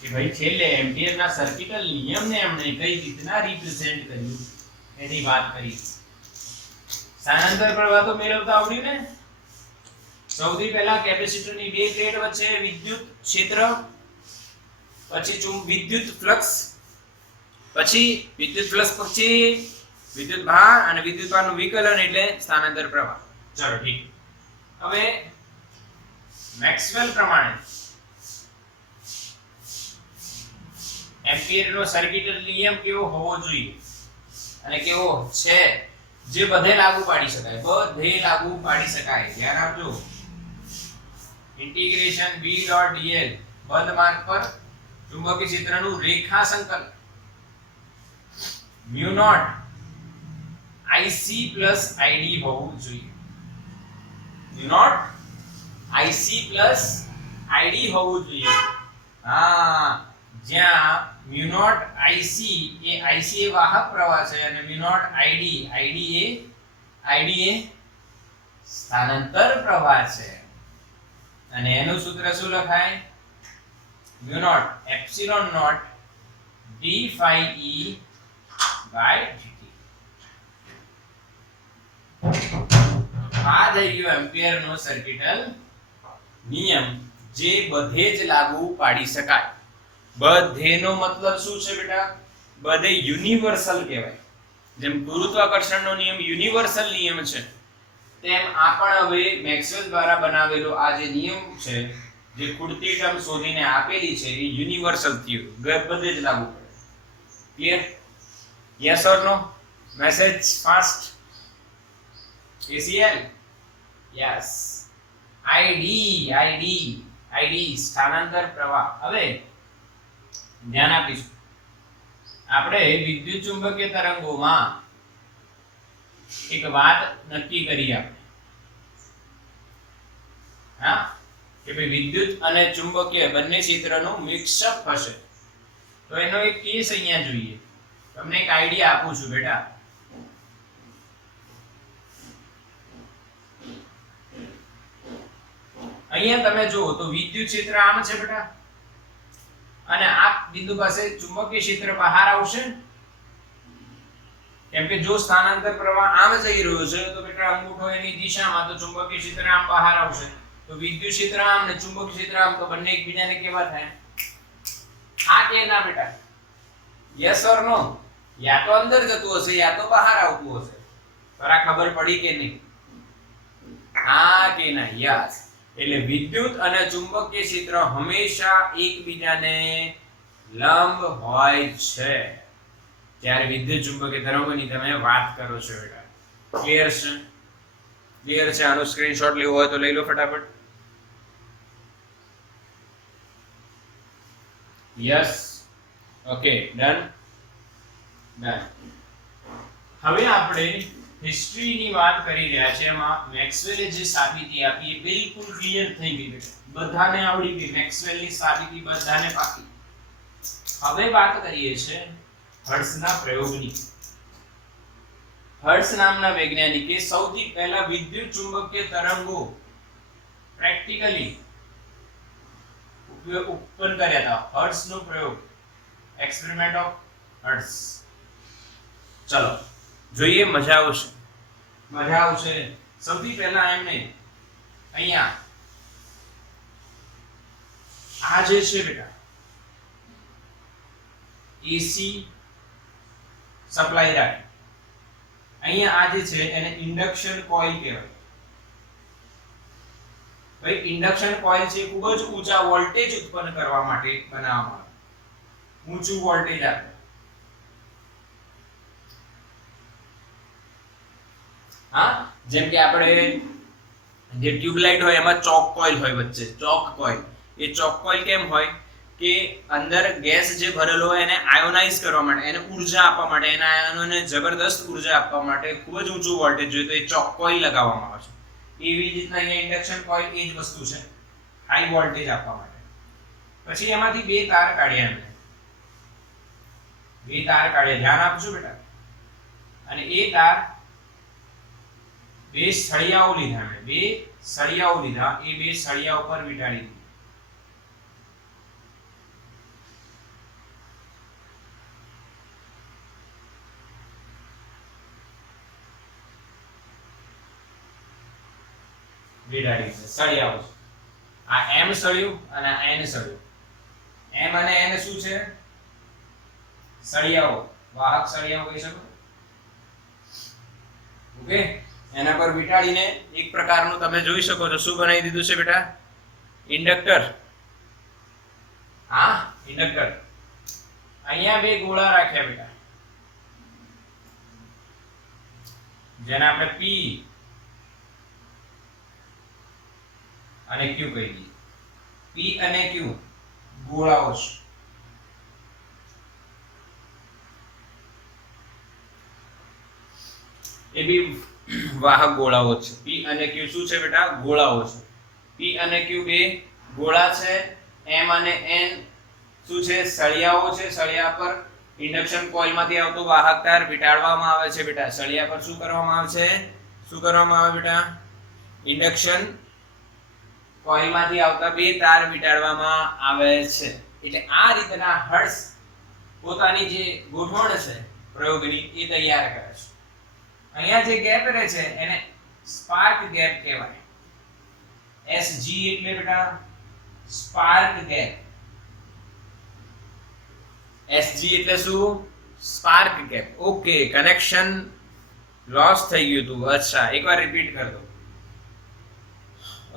કે ભાઈ છેલ્લે એમ્પિયરના સર્કિટલ નિયમને એમણે કઈ રીતના રિપ્રેઝેન્ટ કર્યું એની વાત કરી. સ્થાનાંતર પ્રવાહ તો મેળવતા આવડ્યું ને. સૌથી પહેલા કેપેસિટરની બે પ્લેટ વચ્ચે વિદ્યુત ક્ષેત્ર, પછી વિદ્યુત ફ્લક્સ, પછી વિદ્યુત ફ્લક્સ પછી વિદ્યુત ભાર અને વિદ્યુત ભારનું વિકલન એટલે સ્થાનાંતર પ્રવાહ. ચલો ઠીક. હવે મેક્સવેલ પ્રમાણે એમ્પિયરનો સર્કિટલ નિયમ કેવો હોવો જોઈએ અને કેવો છે જે બધે લાગુ પાડી શકાય, બધે લાગુ પાડી શકાય. ધ્યાન આપજો. ઇન્ટિગ્રેશન B.dl બંધ માર્ગ પર ચુંબકીય ક્ષેત્રનું રેખા સંકલન mu naught IC plus ID હોવું જોઈએ. mu naught IC plus ID હોવું જોઈએ. હા, જ્યાં mu naught IC એ વાહક પ્રવાહ છે અને mu naught ID એ સ્થાનાંતર પ્રવાહ છે. અને એનું સૂત્ર શું લખાય? mu naught epsilon naught d phi e by dt. આ થઈ ગયો એમ્પિયરનો સર્કિટલ નિયમ જે બધે જ લાગુ પાડી શકાય. બધેનો મતલબ શું છે બેટા? બધે યુનિવર્સલ કહેવાય. જેમ ગુરુત્વાકર્ષણનો નિયમ યુનિવર્સલ નિયમ છે, તેમ આ પણ હવે મેક્સવેલ દ્વારા બનાવેલો આ જે નિયમ છે, જે ખૂટતી ટર્મ શોધીને આપેલી છે, એ યુનિવર્સલ થિયરી બધે જ લાગુ પડે. Clear? Yes or no? Message fast. ACL yes. ID સ્થાનાંતર પ્રવાહ. હવે ધ્યાન આપીશું આપણે વિદ્યુત ચુંબકીય તરંગોમાં એક વાત નક્કી કરી આપણે. હા, કે ભાઈ વિદ્યુત અને ચુંબકીય બંને ક્ષેત્રનું મિક્સઅપ હશે. તો એનો એક કેસ અહીંયા જોઈએ. તમને એક આઈડિયા આપું છું બેટા. અહીંયા તમે જુઓ તો વિદ્યુત ક્ષેત્ર આમ છે બેટા, અને આ બિંદુ પાસે ચુંબકીય ક્ષેત્ર બહાર આવશે. કેમ કે જો સ્થાનાંતર પ્રવાહ આમ જઈ રહ્યો છે તો બેટા અંગૂઠો એની દિશામાં, તો ચુંબકીય ક્ષેત્ર આમ બહાર આવશે. તો વિદ્યુત ક્ષેત્ર આમ ને ચુંબકીય ક્ષેત્ર આમ, તો બંને એકબીજાને કેવા થાય? આ કે ના બેટા? યસ ઓર નો? યા તો અંદર જતું હશે યા તો બહાર આવતું હશે. બરાબર ખબર પડી કે નહીં? હા કે ના? યસ. એટલે વિદ્યુત અને ચુંબકીય ક્ષેત્ર હંમેશા એકબીજાને લંબ હોય છે ત્યારે વિદ્યુત ચુંબકીય તરંગોની તમે વાત કરો છો બેટા. ક્લિયર છે? ક્લિયર છે? આનો સ્ક્રીનશોટ લેવો હોય તો લઈ લો ફટાફટ. યસ. Okay, done. હવે આપણે હિસ્ટ્રીની વાત કરી રહ્યા છે એમાં મેક્સવેલે જે સાબિતી આપી એ બિલકુલ ક્લિયર થઈ ગઈ બેટા, બધાને આવડી ગઈ મેક્સવેલની સાબિતી, બધાને પાકી. હવે વાત કરીએ છે હર્ટ્ઝના પ્રયોગની. હર્ટ્ઝ નામના વૈજ્ઞાનિકે સૌથી પહેલા વિદ્યુત ચુંબકીય તરંગો પ્રેક્ટિકલી ઉત્પન્ન કર્યા હતા. હર્ટ્ઝનો પ્રયોગ, એક્સપેરિમેન્ટ ઓફ હર્ટ્ઝ. ચલો જોઈએ, મજા આવશે, મજા આવશે. સૌથી પહેલા એમને અહીંયા આ જે છે બેટા એસી સપ્લાય રાખે. અહીંયા આ જે છે એને ઇન્ડક્શન કોઇલ કહેવાય. ભાઈ ઇન્ડક્શન કોઇલ છે ખૂબ જ ઊંચા વોલ્ટેજ ઉત્પન્ન કરવા માટે બનાવવામાં આવે. ઊંચું વોલ્ટેજ આપે. હા, જેમ કે આપણે જે ટ્યુબલાઇટ હોય એમાં ચોક કોઇલ હોય વચ્ચે, ચોક કોઇલ. એ ચોક કોઇલ કેમ હોય કે અંદર ગેસ જે ભરેલો હોય એને આયોનાઇઝ કરવા માટે, એને ઊર્જા આપવા માટે, એના આયનોને જબરદસ્ત ઊર્જા આપવા માટે ખૂબ જ ઊંચું વોલ્ટેજ જોઈએ તો એ ચોક કોઇલ લગાવવામાં આવે છે. એવી રીતના અહીંયા ઇન્ડક્શન કોઇલ એ જ વસ્તુ છે, હાઈ વોલ્ટેજ આપવા માટે. પછી એમાંથી બે તાર કાઢ્યા એમને, બે તાર કાઢ્યા, ધ્યાન આપજો બેટા. અને એ તાર બે સળિયાઓ લીધા, બે સળિયાઓ લીધા, એ બે સળિયા ઉપર વીંટાળી દીધી. વીંટાળી સળિયાઓ. આ એમ સળિયું અને આ એન સળિયું. એમ અને એન શું છે? સળિયાઓ, વાહક સળિયાઓ કહી શકો. ઓકે, એના પર વીંટાળીને એક પ્રકારનું તમે જોઈ શકો છો શું બનાવી દીધું છે બેટા? ઇન્ડક્ટર. હા, ઇન્ડક્ટર. અહીંયા બે ગોળા રાખ્યા બેટા, જેને આપણે પી અને ક્યુ કહી દઈએ. પી અને ક્યુ ગોળાઓ છે. એ બી વાહક ગોળાઓ છે. પી અને ક્યુ શું છે બેટા? ગોળાઓ છે. પી અને ક્યુ બે ગોળા છે. એમ અને એન શું છે? સળિયાઓ છે. સળિયા પર ઇન્ડક્શન કોઇલ માંથી આવતો વાહક તાર વીંટાળવામાં આવે છે બેટા. સળિયા પર શું કરવામાં આવે છે? શું કરવામાં આવે બેટા? ઇન્ડક્શન કોઇલ માંથી આવતા બે તાર વીંટાળવામાં આવે છે. એટલે આ રીતના હર્ટ્ઝ પોતાની જે ગોઠવણ છે પ્રયોગની એ તૈયાર કરે છે. અહીંયા જે ગેપ રહે છે એને સ્પાર્ક ગેપ કહેવાય. SG એટલે બેટા સ્પાર્ક ગેપ. SG એટલે શું? Spark gap. Okay, connection loss થઈ ગયું હતું. અચ્છા, એકવાર રિપીટ કર દો.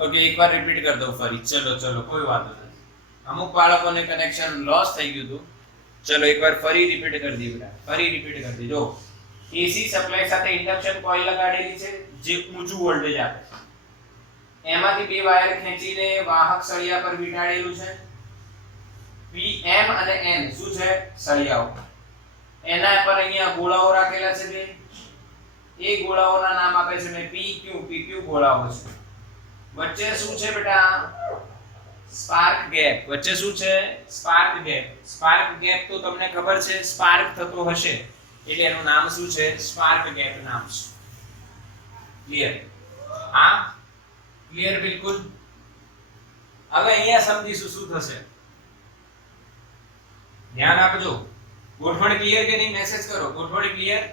ઓકે, એકવાર રિપીટ કરી દઉં ફરી. ચલો કોઈ વાંધો નથી. અમુક બાળકોને કનેક્શન લોસ થઈ ગયું હતું. ચલો એકવાર ફરી રિપીટ કરી દઈએ બેટા, ફરી રિપીટ કરી દઈએ. જો એસી સપ્લાય સાથે ઇન્ડક્શન કોઇલ લગાડેલી છે જે ઊંચું વોલ્ટેજ આપે છે. એમાંથી બે વાયર ખેંચીને વાહક સળિયા પર વીંટાળેલું છે. Pm અને N શું છે? સળિયાઓ. એના પર અહીંયા ગોળાઓ રાખેલા છે બે. એ ગોળાઓના નામ આપે છે મેં PQ. PQ ગોળાઓ છે. વચ્ચે શું છે બેટા? Spark gap. વચ્ચે શું છે? Spark gap. સ્પાર્ક ગેપ તો તમને ખબર છે, સ્પાર્ક થતો હશે એટલે એનું નામ શું છે? સ્પાર્ક ગેપ નામ છે. ક્લિયર? હા, ક્લિયર બિલકુલ. હવે અહીંયા સમજીશું શું થશે. ધ્યાન આપજો. ગોઠવણ ક્લિયર કે નહીં? મેસેજ કરો. ગોઠવણ ક્લિયર?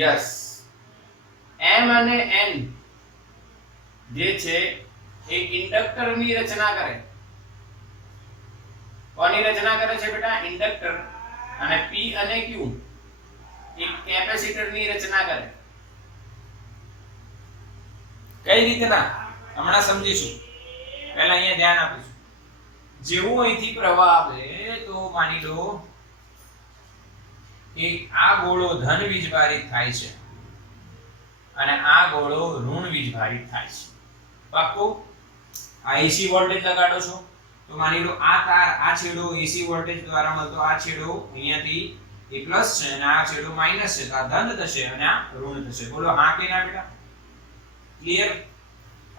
યસ. M અને N જે છે એ ઇન્ડક્ટરની રચના કરે. કોની રચના કરે છે બેટા? ઇન્ડક્ટર. અને P અને Q એક કેપેસિટરની રચના કરે. કઈ રીતના? હમણાં સમજીશું. પહેલા અહીંયા ધ્યાન આપીશું. જેવું અહીંથી પ્રવાહ આવે તો માની લો કે આ ગોળો ધન વીજભારિત થાય છે અને આ ગોળો ઋણ વીજભારિત થાય છે. પાક્કું? આ એસી વોલ્ટેજ લગાડો છો તો માની લો આ તાર, આ છેડો એસી વોલ્ટેજ દ્વારા મળતો આ છેડો અહીંયાથી એ પ્લસ છે અને આ છેડો માઈનસ છે, તો આ ધન થશે અને આ ઋણ થશે. બોલો હા કે ના બેટા? ક્લિયર?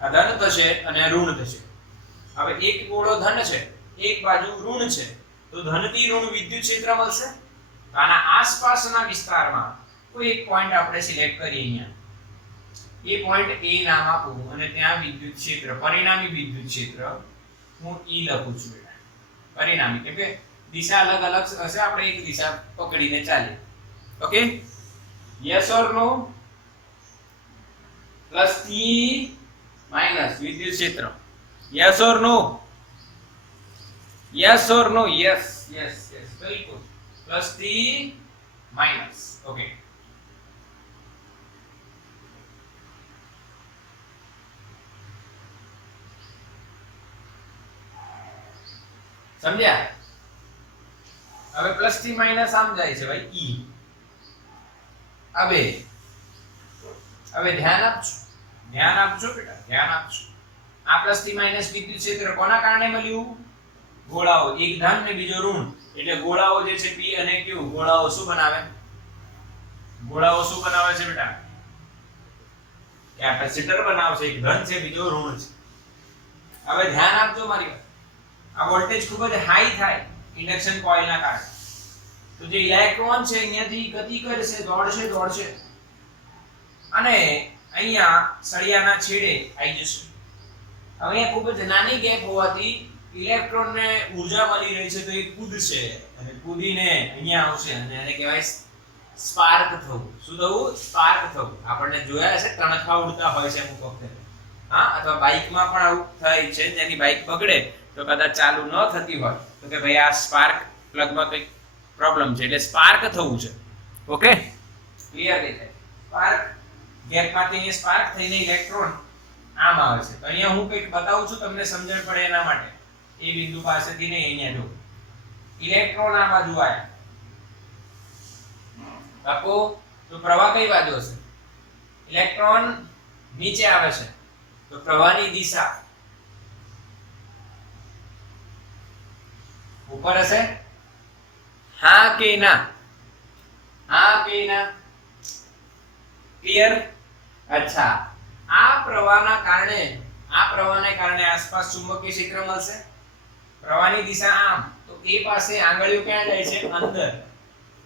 આ ધન થશે અને ઋણ થશે. હવે એક ગોળો ધન છે, એક બાજુ ઋણ છે, તો ધનથી ઋણ વિદ્યુત ક્ષેત્ર મળશે. તો આના આસપાસના વિસ્તારમાં કોઈ એક પોઈન્ટ આપણે સિલેક્ટ કરીએ અહીંયા. એ પોઈન્ટ A નામ આપું અને ત્યાં વિદ્યુત ક્ષેત્ર, પરિણામી વિદ્યુત ક્ષેત્ર હું E લખું છું બેટા. પરિણામી કેમ કે દિશા અલગ અલગ હશે, આપણે એક દિશા પકડીને ચાલીએ. Okay, yes or no? Plus થી માઈનસ વિદ્યુત ક્ષેત્ર. Yes or no? Yes or no? Yes yes yes, બિલકુલ. પ્લસ થી માઈનસ. ઓકે, સમજ્યા? હવે પ્લસ થી માઈનસ આમ જાય છે ભાઈ, E. હવે ધ્યાન આપજો, ધ્યાન આપજો બેટા, ધ્યાન આપજો. આ પ્લસ થી માઈનસ વિદ્યુત ક્ષેત્ર કોના કારણે મળ્યું? ગોળાઓ, એક ધન ને બીજો ઋણ. એટલે ગોળાઓ જે છે P અને Q, ગોળાઓ શું બનાવે? ગોળાઓ શું બનાવે છે બેટા? કેપેસિટર બનાવશે. એક ધન છે, બીજો ઋણ છે. હવે ધ્યાન આપજો મારી વાત. આ વોલ્ટેજ ખૂબ જ હાઈ થાય ઇન્ડક્શન કોઇલના કારણે. તો જે ઇલેક્ટ્રોન છે અહીંયાથી ગતિ કરશે, દોડશે અને અહીંયા સળિયાના છેડે આવી જશે. હવે અહીંયા ખૂબ જ નાની ગેપ હોવાથી ઇલેક્ટ્રોનને ઊર્જા મળી રહી છે, તો એ કૂદશે અને કૂદીને અહીંયા આવશે અને એને કહેવાય સ્પાર્ક થવું. શું થવું? સ્પાર્ક થવું. આપણને જોયા હશે તણખા ઉડતા હોય છે અમુક વખતે, હા, અથવા બાઇકમાં પણ આવું થાય છે. જેની બાઇક બગડે તો કદાચ ચાલુ ન થતી હોય તો કે ભાઈ આ સ્પાર્ક પ્લગમાં કંઈક પ્રોબ્લેમ છે, એટલે સ્પાર્ક થવું છે. ઓકે, ક્લિયર દેખાય? સ્પાર્ક ગેપમાંથી એ સ્પાર્ક થઈને ઇલેક્ટ્રોન આમ આવે છે. તો અહીંયા હું કંઈક બતાવું છું તમને સમજણ પડે એના માટે. એ બિંદુ પાસેથી નહીં, અહીંયા જો ઇલેક્ટ્રોન આ બાજુ આવ્યા, બાપુ તો પ્રવાહ કઈ બાજુ હશે? ઇલેક્ટ્રોન નીચે આવે છે, તો પ્રવાહની દિશા ઉપર હશે. હા કે ના? હા કે ના? ક્લિયર? અચ્છા, આ પ્રવાહને કારણે આસપાસ ચુંબકીય ક્ષેત્ર મળશે. પ્રવાહની દિશા આમ, તો એ પાસે આંગળીઓ ક્યાં જાય છે? અંદર.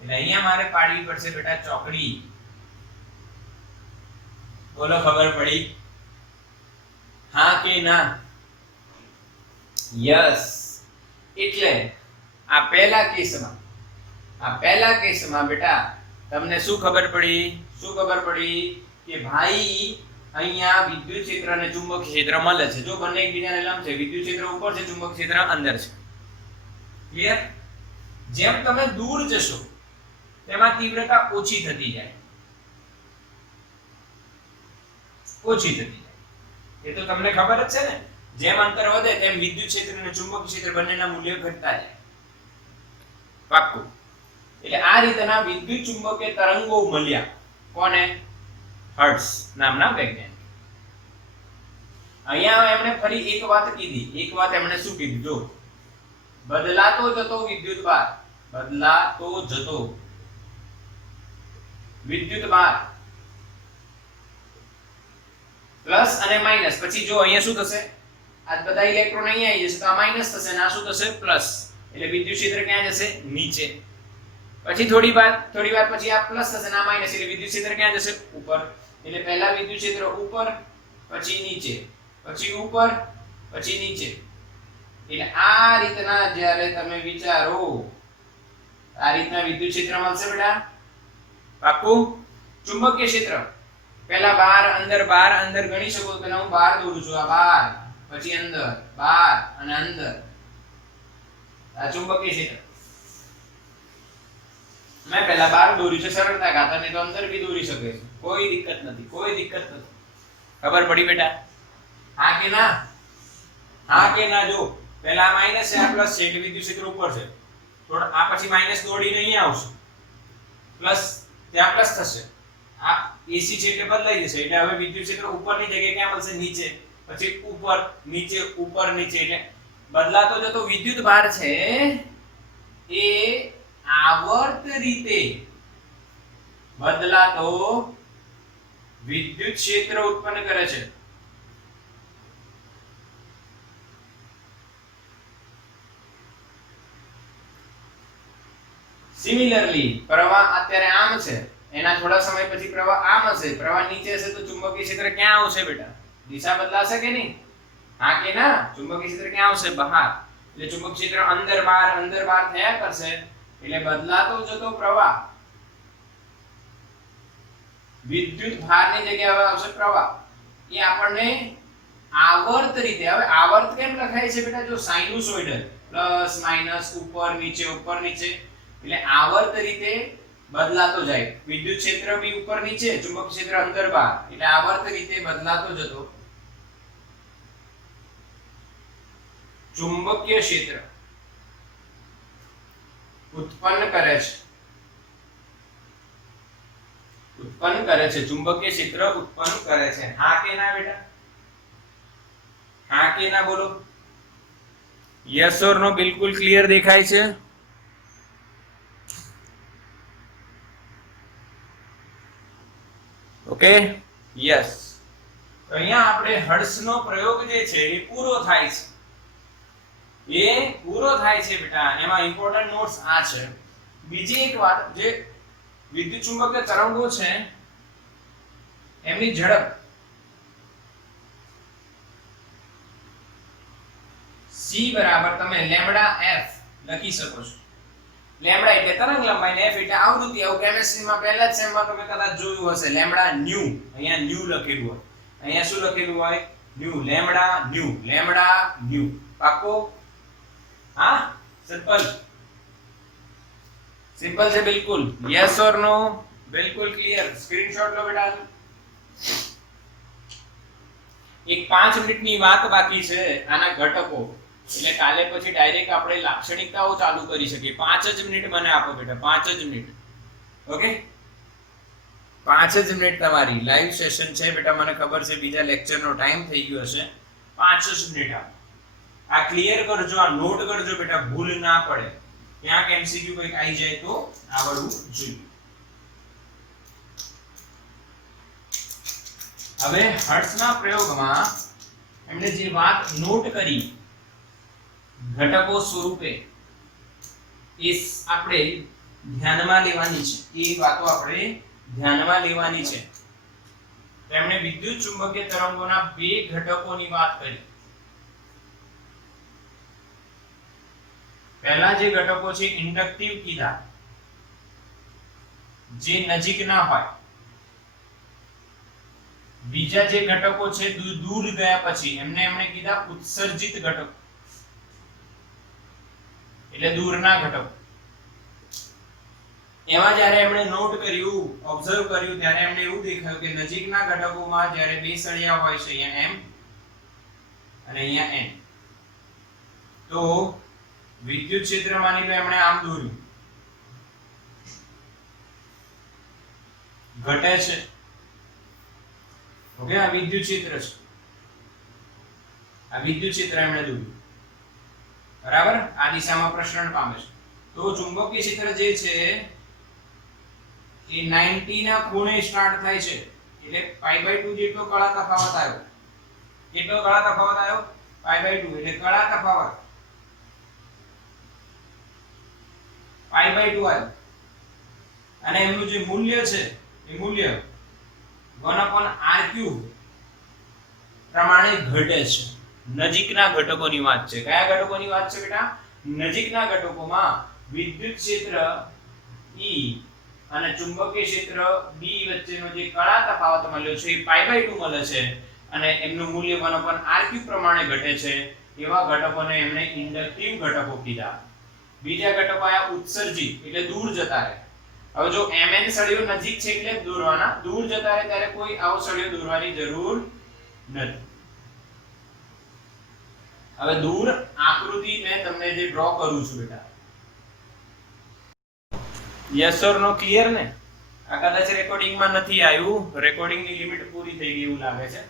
એટલે અહીંયા મારે પાડવી પડશે બેટા ચોકડી. બોલો ખબર પડી? હા કે ના? યસ. એટલે આ પહેલા કેસમાં બેટા તમને શું ખબર પડી? કે ભાઈ અહીંયા વિદ્યુત ક્ષેત્ર અને ચુંબકીય ક્ષેત્ર મળે છે. જો બંને એકબીજાને લંબ છે, વિદ્યુત ક્ષેત્ર ઉપર છે, ચુંબકીય ક્ષેત્ર અંદર છે. ક્લિયર? જેમ તમે દૂર જશો તેમાં તીવ્રતા ઓછી થતી જાય. એ તો તમને ખબર જ છે ને. જેમ અંતર વધે તેમ વિદ્યુત ક્ષેત્ર અને ચુંબકીય ક્ષેત્ર બંનેના મૂલ્યો ઘટતા જાય. પાક્કું. એટલે આ રીતના વિદ્યુત ચુંબકીય તરંગો મળ્યા. કોને? હર્ટ્ઝ નામના વૈજ્ઞાનિક. અહીંયા એમણે ફરી એક વાત કીધી. એમણે શું કીધું? જો બદલાતો જતો વિદ્યુત ભાર પ્લસ અને માઈનસ. પછી જો અહીંયા શું થશે? આ બધા ઇલેક્ટ્રોન અહીંયા આવી જશે, તો આ માઈનસ થશે અને આ શું થશે? પ્લસ. એટલે વિદ્યુત ક્ષેત્ર ક્યાં જશે? નીચે. પછી થોડી વાર પછી આ પ્લસ થશે અને આ માઈનસ, એટલે વિદ્યુત ક્ષેત્ર ક્યાં જશે? ઉપર. એટલે પહેલા વિદ્યુત ક્ષેત્ર ઉપર, પછી નીચે, પછી ઉપર, પછી નીચે. એટલે આ રીતના જ્યારે તમે વિચારો, આ રીતના વિદ્યુત ક્ષેત્ર મળશે બેટા. પાક્કું? ચુંબકીય ક્ષેત્ર પહેલા બહાર અંદર ગણી શકો. પહેલા હું બહાર દોરું છું, આ બહાર, પછી અંદર, બહાર અને અંદર. આ ચુંબકીય ક્ષેત્ર મેં પહેલા બહાર દોર્યું છે સરળતા ખાતર, ને તો અંદર બી દોરી શકે છે. કોઈ દિક્કત નથી. ખબર પડી બેટા? હા કે ના? હા કે ના? જો પહેલા આ માઈનસ છે, આ પ્લસ છે, એટલે વિદ્યુત ક્ષેત્ર ઉપર છે. થોડા આ પછી માઈનસ દોડીને અહીંયા આવશે, પ્લસ ત્યાં પ્લસ થશે. આ એસી છે એટલે બદલાઈ જશે. એટલે હવે વિદ્યુત ક્ષેત્ર ઉપરની જગ્યાએ ક્યાં મળશે? નીચે. પછી ઉપર, નીચે, ઉપર, નીચે. એટલે બદલાતો જતો વિદ્યુત ભાર છે એ આવર્ત રીતે બદલાતો વિદ્યુત ક્ષેત્ર ઉત્પન્ન કરે છે. સિમિલરલી પ્રવાહ અત્યારે આમ છે, એના થોડા સમય પછી પ્રવાહ આમ હશે, પ્રવાહ નીચે હશે તો ચુંબકીય ક્ષેત્ર ક્યાં આવશે બેટા? દિશા બદલાશે કે નહીં? હા કે ના? ચુંબકીય ક્ષેત્ર ક્યાં આવશે? બહાર. એટલે ચુંબકીય ક્ષેત્ર અંદર બહાર થયા કરશે, એટલે બદલાતો જતો પ્રવાહ વિદ્યુત ભારની જગ્યાએ આવશે પ્રવાહ. એ આપણને આવર્ત રીતે, હવે આવર્ત કેમ લખાય છે બેટા? જો સાઇનુસોઇડલ પ્લસ માઈનસ ઉપર નીચે એટલે આવર્ત રીતે બદલાતો જાય. વિદ્યુત ક્ષેત્ર બી ઉપર નીચે, ચુંબકીય ક્ષેત્ર અંદર બહાર, એટલે આવર્ત રીતે બદલાતો જતો ચુંબકીય ક્ષેત્ર ઉત્પન્ન કરે છે. ચુંબકીય ક્ષેત્ર ઉત્પન્ન કરે છે. હા કે ના બેટા? હા કે ના બોલો? યસ ઓર નો? બિલકુલ ક્લિયર દેખાય છે? Okay, yes. તો અહીંયા આપણે હર્ટ્ઝનો પ્રયોગ જે છે એ પૂરો થાય છે બેટા. એમાં ઇમ્પોર્ટન્ટ નોટ્સ આ છે. બીજી એક વાત, જે વિદ્યુત ચુંબકીય તરંગો છે એમની ઝડપ c બરાબર તમે લેમ્ડા f લખી શકો છો. લેમ્ડા એટલે તરંગ લંબાઈ ને f એટલે આવૃત્તિ. આવું કેમિસ્ટ્રીમાં પહેલા જ સેમમાં તમે કદાચ જોયું હશે. લેમ્ડા ન્યુ, અહીંયા ન્યુ લખેલું હોય, અહીંયા શું લખેલું હોય? ન્યુ. Lambda new. પાકો? હા, સિમ્પલ છે બિલકુલ. યસ ઓર નો? બિલકુલ ક્લિયર. સ્ક્રીનશોટ લો બેટા. એક 5 મિનિટની વાત બાકી છે આના ઘટકો, એટલે કાલે પછી ડાયરેક્ટ આપણે લાક્ષણિકતાઓ ચાલુ કરી શકીએ. 5 જ મિનિટ મને આપો બેટા, 5 જ મિનિટ. ઓકે, 5 જ મિનિટ તમારી લાઈવ સેશન છે બેટા. મને ખબર છે બીજા લેક્ચરનો ટાઈમ થઈ ગયો હશે. 5 જ મિનિટ આપો. આ ક્લિયર કરજો, આ નોટ કરજો બેટા, ભૂલ ના પડે. ક્યાંક એમસીક્યુ કંઈક આવી જાય તો આવડવું જોઈએ. હવે હર્ટ્ઝના પ્રયોગમાં એમણે જે વાત નોટ કરી ઘટકો સ્વરૂપે, એ આપણે ધ્યાનમાં લેવાની છે. એ વાતો આપણે ધ્યાનમાં લેવાની છે. તેમણે વિદ્યુત ચુંબકીય તરંગોના બે ઘટકોની વાત કરી. પહેલા જે ઘટકો છે ઇન્ડક્ટિવ કીધા, જે નજીક ના હોય. બીજા જે ઘટકો છે દૂર ગયા પછી એમણે કીધા ઉત્સર્જિત ઘટકો, એટલે દૂરના ઘટકો. એમાં જ્યારે એમણે નોટ કર્યું, ઓબ્ઝર્વ કર્યું, ત્યારે એમને એવું દેખાયું કે નજીકના ઘટકોમાં જ્યારે બે સળિયા હોય છે, અહીંયા m અને અહીંયા n, તો વિદ્યુત ક્ષેત્ર માની લો એમણે આમ દોર્યું, ઘટે છે. ઓકે, આ વિદ્યુત ક્ષેત્ર છે. આ વિદ્યુત ક્ષેત્ર એમણે દોર્યું, બરાબર? આ દિશામાં પ્રસરણ પામે છે. તો ચુંબકીય ક્ષેત્ર જે છે એ 90 ના ખૂણે સ્ટાર્ટ થાય છે, એટલે π/2 જેટલો કળા તફાવત આવ્યો. કેટલો કળા તફાવત આવ્યો? π/2, એટલે કળા તફાવત π/2 આવ્યો. અને એમનું જે મૂલ્ય છે એ મૂલ્ય 1/r³ પ્રમાણે ઘટે છે. નજીકના ઘટકોની વાત છે. કયા ઘટકોની વાત છે બેટા? નજીકના ઘટકોમાં વિદ્યુત ક્ષેત્ર E અને ચુંબકીય ક્ષેત્ર B વચ્ચેનો જે કળા તફાવત મળ્યો છે એ π/2 મળે છે, અને એમનું મૂલ્ય 1/r³ પ્રમાણે ઘટે છે. એવા ઘટકોને એમણે ઇન્ડક્ટિવ ઘટકો કીધા. બીજા ઘટકો આયા ઉત્સર્જિત, એટલે દૂર જતા રહે. હવે જો mn સળિયો નજીક છે એટલે દોરવાના, દૂર જતા રહે ત્યારે કોઈ આવો સળિયો દોરવાની જરૂર નથી. હવે દૂર આકૃતિ મેં તમને જે ડ્રો કરું છું બેટા, યસ ઓર નો? ક્લિયર ને? આ કદાચ રેકોર્ડિંગમાં નથી આવ્યું, રેકોર્ડિંગની લિમિટ પૂરી થઈ ગઈ એવું લાગે છે.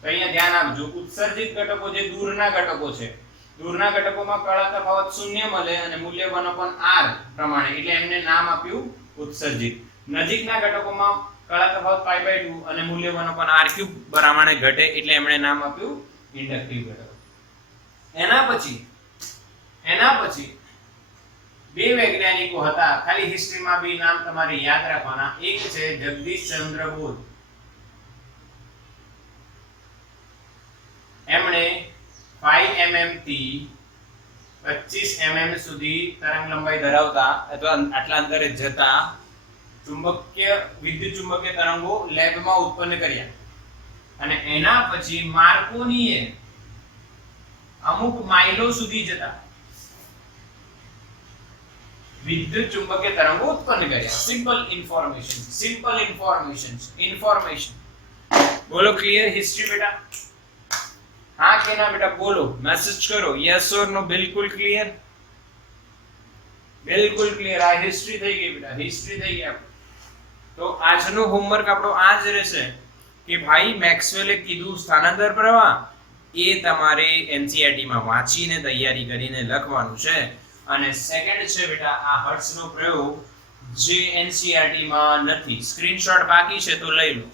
તો અહીંયા ધ્યાન આપજો. ઉત્સર્જિત ઘટકો જે દૂરના ઘટકો છે દૂરના ઘટકોમાં કળા તફાવત શૂન્ય મળે અને મૂલ્ય 1/r પ્રમાણે એટલે એમને નામ આપ્યું ઉત્સર્જિત. નજીકના ઘટકોમાં કળા તફાવત π/2 અને મૂલ્ય 1/r³ પ્રમાણે ઘટે એટલે એમણે નામ આપ્યું ઇન્ડક્ટિવ ઘટકો. એના પછી બે વૈજ્ઞાનિકો હતા, ખાલી હિસ્ટ્રીમાં બી નામ તમારે યાદ રાખવાના. એક છે જગદીશ ચંદ્ર બોઝ, એમણે 5 mm થી 25 mm સુધી તરંગ લંબાઈ ધરાવતા અથવા આટલા અંતરે જતા વિદ્યુત ચુંબકીય તરંગો લેબમાં ઉત્પન્ન કર્યા. અને એના પછી માર્કોનીએ અમુક માઇલો સુધી જતા વિદ્યુત ચુંબકીય તરંગો ઉત્પન્ન કર્યા. Simple information. બોલો ક્લિયર હિસ્ટ્રી બેટા? हाँ के ना बेटा बोलो, मैसेज करो, यस और नो. बिल्कुल क्लियर आ हिस्ट्री થઈ ગઈ બેટા, હિસ્ટ્રી થઈ ગઈ. તો આજનો હોમવર્ક આપણો આ જ રહેશે કે ભાઈ મેક્સવેલે કીધું સ્થાનાંતર પ્રવાહ એ તમારે એનસીઈઆરટી માં વાંચીને તૈયારી કરીને લખવાનું છે. અને સેકન્ડ છે બેટા આ હર્ટ્ઝનો પ્રયોગ જે એનસીઈઆરટી માં નથી, સ્ક્રીનશોટ બાકી છે તો લઈ લો.